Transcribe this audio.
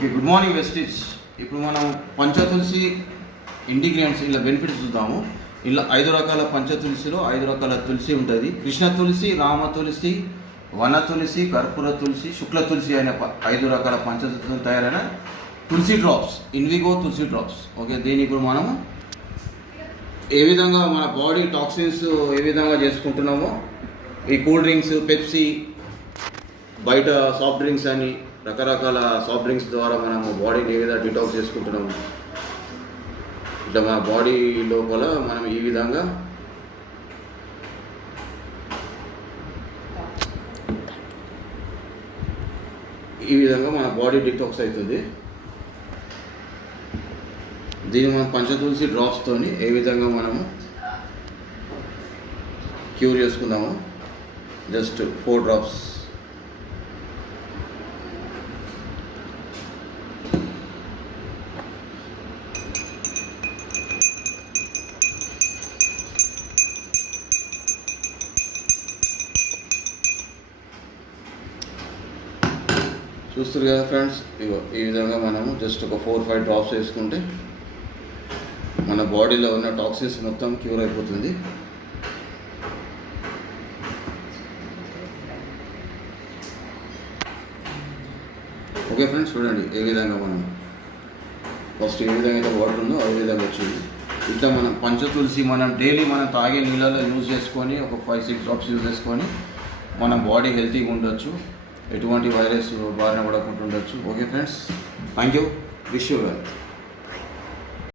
Okay, good morning Vestige. ఇప్పుడు మనం Panchatulasi ingredients ఇలా బెనిఫిట్స్ చూద్దాము. ఇలా 5 రకాల పంచతులసిలో 5 రకాల తులసి ఉంటుంది. కృష్ణ తులసి, రామ తులసి, వన తులసి, కర్పూర తులసి, శుక్ల తులసి అనే 5 రకాల పంచతులసితో తయారైన తులసి డ్రాప్స్, ఇన్విగో తులసి డ్రాప్స్. ఓకే, దీన్ని ఇప్పుడు మనము ఏ విధంగా మన బాడీ టాక్సిన్స్ ఏ విధంగా చేసుకుంటున్నామో, ఈ కూల్ డ్రింక్స్, పెప్సీ, బయట సాఫ్ట్ డ్రింక్స్ అని రకరకాల సాఫ్ట్ డ్రింక్స్ ద్వారా మనము బాడీని ఏ విధంగా డిటాక్స్ చేసుకుంటున్నాము, ఇట్లా మన బాడీ లోపల మనం ఈ విధంగా మన బాడీ డిటాక్స్ అవుతుంది. దీన్ని మనం పంచతులసి డ్రాప్స్తోని ఏ విధంగా మనము క్యూర్ చేసుకుందాము. Just 4 drops. చూస్తారు కదా ఫ్రెండ్స్, ఇగో ఈ విధంగా మనము జస్ట్ ఒక 4-5 డ్రాప్స్ వేసుకుంటే మన బాడీలో ఉన్న టాక్సిన్స్ మొత్తం క్యూర్ అయిపోతుంది. ఓకే ఫ్రెండ్స్, చూడండి ఏ విధంగా మనం ఫస్ట్ ఏ విధంగా అయితే వాటర్ ఉందో అదే విధంగా వచ్చింది. ఇట్లా మనం పంచతులసి మనం డైలీ మనం తాగే నీళ్ళలో యూజ్ చేసుకొని ఒక 5-6 డ్రాప్స్ యూజ్ చేసుకొని మన బాడీ హెల్తీగా ఉండొచ్చు, ఎటువంటి వైరస్ బారిన పడకుండా ఉండొచ్చు. Okay friends, thank you. Wish you well.